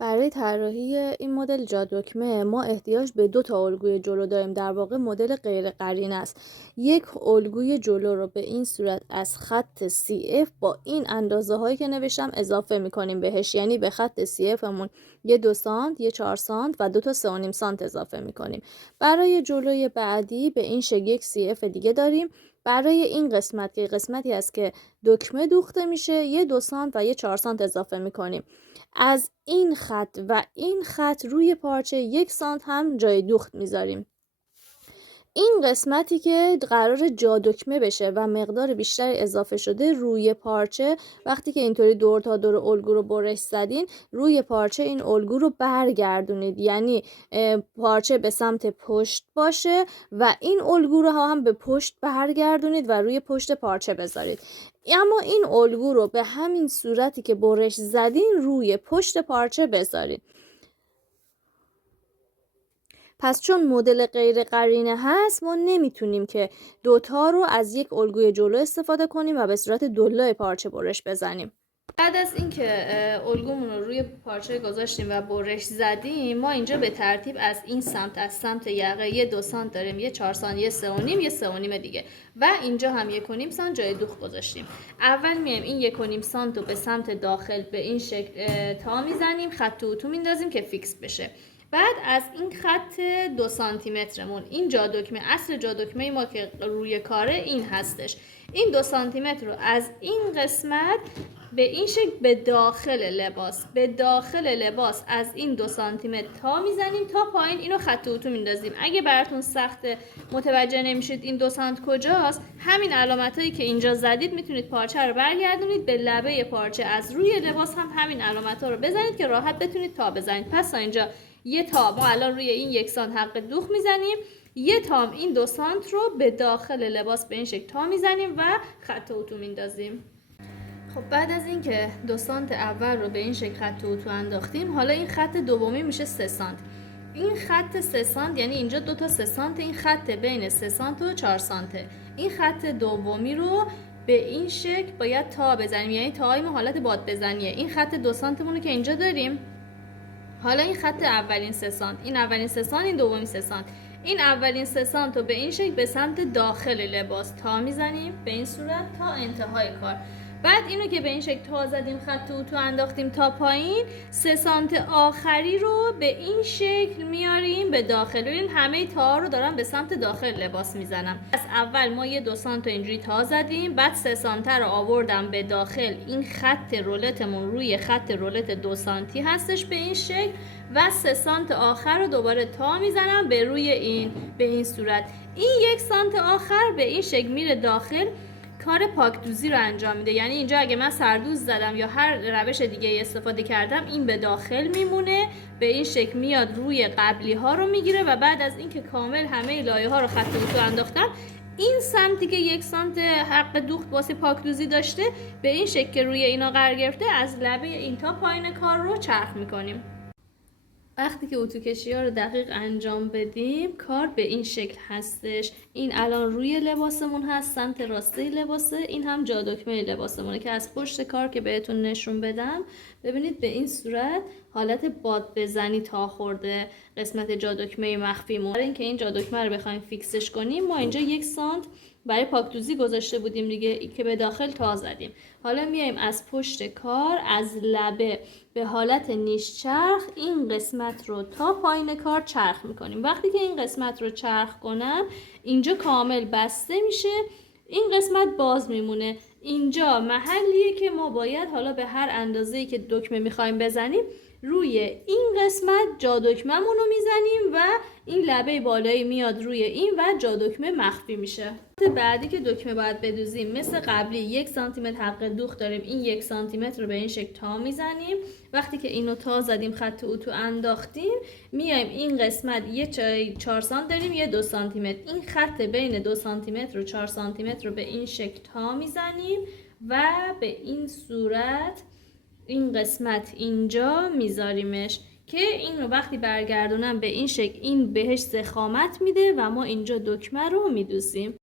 برای طراحی این مدل جادوکمه ما احتیاج به 2 تا الگوی جلو داریم. در واقع مدل غیر قرینه است. یک الگوی جلو رو به این صورت از خط CF با این اندازه هایی که نوشتم اضافه میکنیم بهش، یعنی به خط CF مون یه 2 سانت، یه 4 سانت و 2 تا 3.5 سانت اضافه میکنیم. برای جلوی بعدی به این شکل یک CF دیگه داریم. برای این قسمت که قسمتی است که دکمه دوخته میشه، یه 2 سانت و یه 4 سانت اضافه میکنیم. از این خط و این خط روی پارچه 1 سانت هم جای دوخت میذاریم. این قسمتی که قرار جادکمه بشه و مقدار بیشتری اضافه شده روی پارچه، وقتی که اینطوری دور تا دور الگو رو برش زدین روی پارچه این الگو رو برگردونید، یعنی پارچه به سمت پشت باشه و این الگو رو هم به پشت برگردونید و روی پشت پارچه بذارید. اما این الگو رو به همین صورتی که برش زدین روی پشت پارچه بذارید. پس چون مدل غیر قرینه هست ما نمیتونیم که دوتا رو از یک الگوی جلو استفاده کنیم و به صورت دلای پارچه برش بزنیم. بعد از اینکه الگومون رو روی پارچه گذاشتیم و برش زدیم، ما اینجا به ترتیب از این سمت، از سمت یقه یه 2 سانت داریم، یه 4 سانت، یه 3.5، یه 3.5 دیگه و اینجا هم 1.5 سانت جای دوخت گذاشتیم. اول میایم این 1.5 سانت رو به سمت داخل به این شکل تا میزنیم، خط اتو میندازیم که فیکس بشه. بعد از این خط 2 سانتی مترمون، این جادکمه، اصل جادکمه ما که روی کاره این هستش، این 2 سانتی متر رو از این قسمت به این شکل به داخل لباس از این 2 سانتی متر تا میزنیم تا پایین، اینو خط اتو میندازیم. اگه براتون سخت متوجه نمیشید این 2 سانت کجاست، همین علامتایی که اینجا زدید میتونید پارچه رو برگردونید به لبه پارچه، از روی لباس هم همین علامت‌ها رو بزنید که راحت بتونید تا بزنید. پس اینجا یه تا ما الان روی این 1 سانت حق دوخت میزنیم، یه تام این 2 سانت رو به داخل لباس به این شکل تا میزنیم و خط اتو میندازیم. خب بعد از اینکه 2 سانت اول رو به این شکل خط اتو انداختیم، حالا این خط دومی میشه 3 سانت. این خط 3 سانت یعنی اینجا 2 تا 3 سانت، این خط بین 3 سانت و 4 سانته. این خط دومی رو به این شکل باید تا بزنیم، یعنی تاهای ما حالت باد بزنیه. این خط 2 سانتمون رو که اینجا داریم، حالا این خط اولین 3 سانت، این اولین 3 سانت، این دومین 3 سانت، این اولین 3 سانت رو به این شکل به سمت داخل لباس تا میزنیم به این صورت تا انتهای کار. بعد اینو که به این شکل تا زدیم، خط اتو انداختیم تا پایین، 3 سانت آخری رو به این شکل میاریم به داخل. ببین همه تا رو دارم به سمت داخل لباس میزنم. پس اول ما یه 2 سانت اینجوری تا زدیم، بعد 3 سانت رو آوردم به داخل. این خط رولتمون روی خط رولت 2 سانتی هستش به این شکل و 3 سانت آخر رو دوباره تا میزنم به روی این به این صورت. این 1 سانت آخر به این شکل میره داخل، کار پاکدوزی رو انجام میده. یعنی اینجا اگه من سردوز زدم یا هر روش دیگه استفاده کردم، این به داخل میمونه، به این شکل میاد روی قبلی ها رو میگیره و بعد از اینکه کامل همه لایه ها رو خط اتو انداختم، این سمتی که 1 سانت حق دوخت واسه پاکدوزی داشته به این شکل که روی اینا قرار گرفته، از لبه این تا پایین کار رو چرخ میکنیم. وقتی که اتو کشی ها رو دقیق انجام بدیم، کار به این شکل هستش. این الان روی لباسمون هست، سمت راسته لباسه، این هم جادکمه لباسمونه که از پشت کار که بهتون نشون بدم، ببینید به این صورت حالت باد بزنی تا خورده قسمت جادکمه مخفیمون. برای اینکه این جادکمه رو بخوایم فیکسش کنیم، ما اینجا 1 سانت برای پاکدوزی گذاشته بودیم دیگه که به داخل تا زدیم. حالا میایم از پشت کار از لبه به حالت نیش چرخ این قسمت رو تا پایین کار چرخ میکنیم. وقتی که این قسمت رو چرخ کنم، اینجا کامل بسته میشه، این قسمت باز میمونه. اینجا محلیه که ما باید حالا به هر اندازه‌ای که دکمه میخوایم بزنیم روی این قسمت جادکمه‌مون رو میزنیم و این لبه بالایی میاد روی این و جادکمه مخفی میشه. بعدی که دکمه باید بدوزیم، مثل قبلی 1 سانتی متر حق دوخت داریم، این 1 سانتی متر رو به این شکل تا میزنیم. وقتی که اینو تا زدیم، خط اتو انداختیم، میایم این قسمت یه 4 سانت داریم، یه 2 سانتی متر، این خط بین 2 سانتی متر و 4 سانتی متر رو به این شکل تا میزنیم و به این صورت این قسمت اینجا میذاریمش که این رو وقتی برگردونم به این شکل این بهش ضخامت میده و ما اینجا دکمه رو میدوزیم.